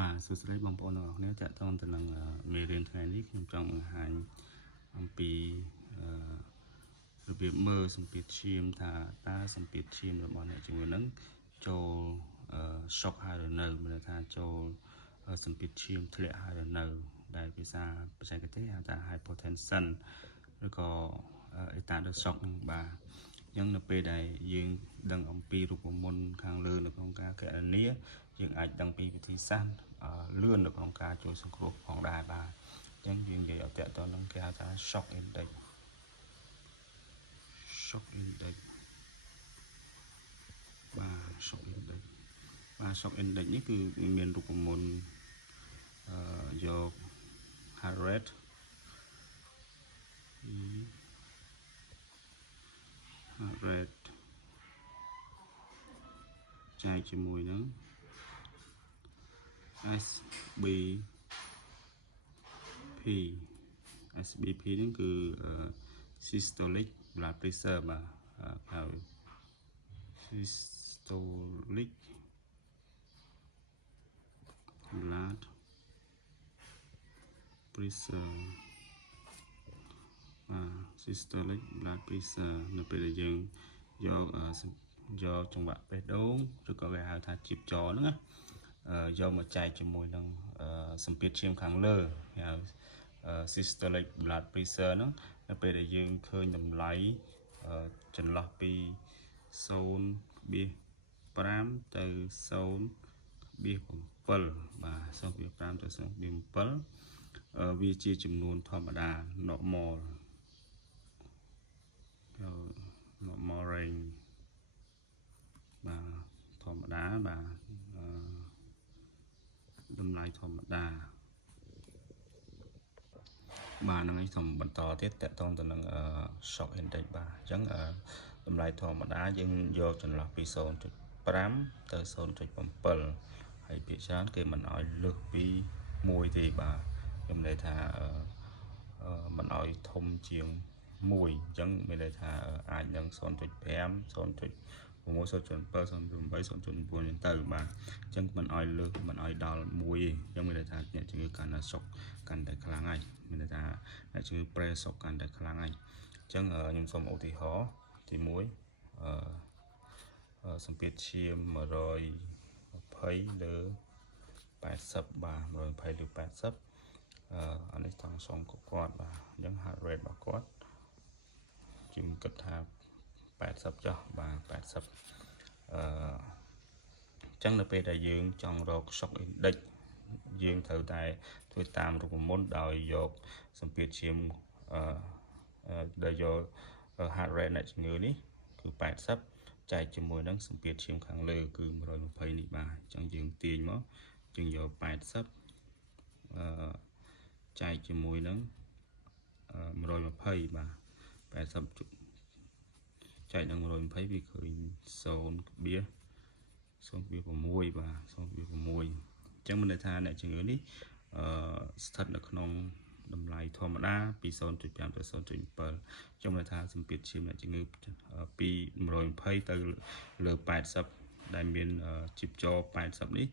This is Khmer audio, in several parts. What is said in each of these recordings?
បាទសួស្តីបងប្អូនទាំងអស់គ្នាចាក់តងទៅនឹងមេរៀនថ្ងៃនេះខ្ញុំចង់បង្ហាញអំពីរបៀបមើលសម្ពាធឈាមថាតើសម្ពាធឈាមរបស់អ្នកជំងឺហ្នឹងចូលសុកហើយឬនៅមានន័យថាចូលសម្ពាធឈាមធ្លាក់ហើយឬនៅដែលភាសាបច្ចេកទេហៅថា hypotension ឬក៏អេតាដឺសុកហ្នឹងបាទអញ្ចឹងនៅពេលដែលយើងដឹងអំពីរូបមន្តខាងលើនៅក្នុងការកណនាយើងអាចដឹងពីវិធីសាស្ត្រលឿននៅក្នុងការជួយសង្គ្រោះផងដែរបាទអញ្ចឹងយើងនិយាយឲ្យតើតើនឹងគេហៅថា shock index បាទ shock index នេះគឺមានរូបមន្តយក heart rate ចែកជាមួយនឹង SBP ហ្នឹងគឺ systolic blood pressure បាទហៅ systolic blood pressure systolic blood pressure នៅពេលដែលយើងយកចង្វាក់បេះដូងឬក៏គេហៅថាជីបចរហ្នឹងណាយកមកចែកជាមួយនឹងសម្ពាធឈាមខាងលើហៅ systolic blood pressure ហ្នឹងនៅពេលដែលយើងឃើញតម្លៃចន្លោះពី 0.5 ទៅ 0.7 បាទ 0.5 ទៅ 0.7 វាជាចំនួនធម្មតា normal range បាទធម្មតាបាទតម្លៃធម្មតាបាទហ្នឹងឯងសូមបន្តទៀតតកតងទៅនឹង shock index បាទអញ្ចឹងតម្លៃធម្មតាយើងយកចន្លោះពី 0.5 ទៅ 0.7 ហើយភាគច្រើនគេមិនឲ្យលើសពី1ទេបាទខ្ញុំនិយាយថាមិនឲ្យធំជាង1អញ្ចឹងមានន័យថាអាចនឹង 0.5 0.6 0.7 0.8 0.9 ចឹងទៅបាទអញ្ចឹងមិនឲ្យលើសមិនឲ្យដល់1ទេអញ្ចឹងមានន័យថាអ្នកជំងឺកាន់តែសុកកាន់តែខ្លាំងហើយមានន័យថាអ្នកជំងឺប្រេសុកកាន់តែខ្លាំងហើយអញ្ចឹងខ្ញុំសូមឧទាហរណ៍ទី1សម្ពាធឈាម120លើ 80 បាទ120លើ 80អានេះថង់សងគាត់បាទអញ្ចឹង heart rate របស់គាត់ជាងគិតថា80ចុះបាទ80អញ្ចឹងនៅពេលដែលយើងចង់រក shock index យើងត្រូវតែធ្វើតាមរូបមន្តដោយយកសម្ពាធឈាមដែលយក heart rate អ្នកជំងឺនេះគឺ80ចែកជាមួយនឹងសម្ពាធឈាមខាងលើគឺ120នេះបាទអញ្ចឹងយើងទាញមកយើងយក80ចែកជាមួយនឹង120បាទ80ចែកនឹង120វាឃើញ 0.6 បាទ 0.6 អញ្ចឹងមានន័យថាអ្នកជំងឺនេះស្ថិតនៅក្នុងតម្លៃធម្មតាពី 0.5 ទៅ 0.7 អញ្ចឹងមានន័យថាសម្ពាធឈាមអ្នកជំងឺពី120ទៅលើ80ដែលមានជីបចរ80នេះ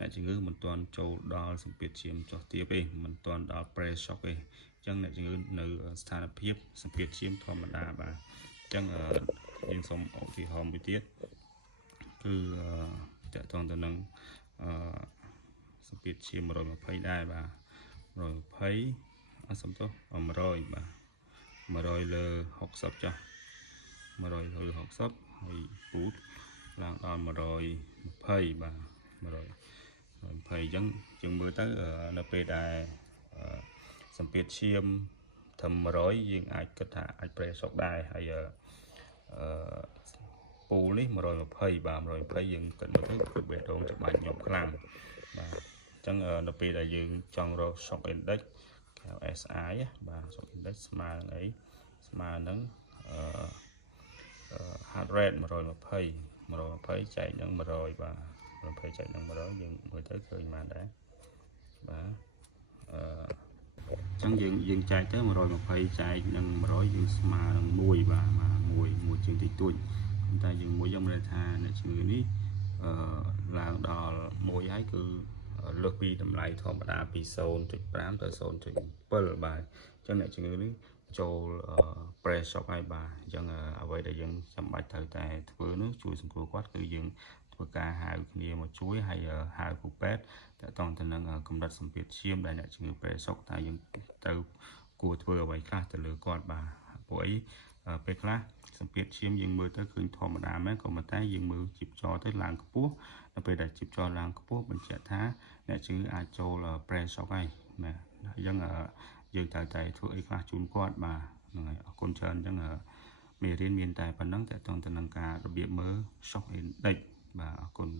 អ្នកជំងឺមិនទាន់ចូលដល់សម្ពាធឈាមចុះទាបទេមិនទាន់ដល់ pre-shock ទេអញ្ចឹងអ្នកជំងឺនៅស្ថានភាពសម្ពាធឈាមធម្មតាបាទអញ្ចឹងយើងសូមឧទាហរណ៍មួយទៀតគឺតកតងទៅនឹងសម្ពាធឈាម120ដែរបាទ120សំទោស100បាទ100លើ60ចាស់100លើ60ហើយពូតឡើងដល់120បាទ120អញ្ចឹងយើងមើលទៅនៅពេលដែលសម្ពាធឈាមត្រឹម100យើងអាចគិតថាអាចប្រេសុកដែរហើយពូលនេះ120បាទ120យើងគិតមើលទៅគឺបេះដូងច្បាច់ញាប់ខ្លាំងបាទអញ្ចឹងនៅពេលដែលយើងចង់រក shock index ហៅ SI បាទ shock index ស្មើនឹងអីស្មើនឹងheart rate 120ចែកនឹង100បាទ120ចែកនឹង100យើងមើលទៅឃើញបានដែរបាទអញ្ចឹងយើងចែកទៅ120ចែកនឹង100យើងស្មើនឹង1បាទ1ជាងតិចតួចតែយើងមួយយើងមានថាអ្នកជំងឺនេះឡើងដល់1ហើយគឺ លើសពីតម្លៃធម្មតាពី 0.5 ទៅ 0.7 បាទអញ្ចឹងអ្នកជំងឺនេះចូល press shock ហើយបាទអញ្ចឹងអ្វីដែលយើងចាំបាច់ត្រូវតែធ្វើនោះជួយសង្គ្រោះគាត់គឺយើងធ្វើការហៅគ្នាមកជួយហើយហៅគ្រូពេទ្យតកតងទៅនឹងកម្រិតសម្ពាធឈាមដែលអ្នកជំងឺ press shock តើយើងត្រូវគួរធ្វើអ្វីខ្លះទៅលើគាត់បាទព្រោះអីពេលខ្លះសម្ពាធឈាមយើងមើលទៅឃើញធម្មតាមែនក៏ប៉ុន្តែយើងមើលជីពចរទៅឡើងខ្ពស់ដល់ពេលដែលជីពចរឡើងខ្ពស់បញ្ជាក់ថាអ្នកជំងឺអាចចូល press shock ហើយណាអញ្ចឹងយើងត្រូវតែធ្វើអីខ្លះជូនគាត់បាទហ្នឹងហើយអរគុណច្រើនអញ្ចឹងមេរៀនមានតែប៉ុណ្្នឹងតកតងទៅនឹងការរបៀបមើល shock index បាទអរគុណ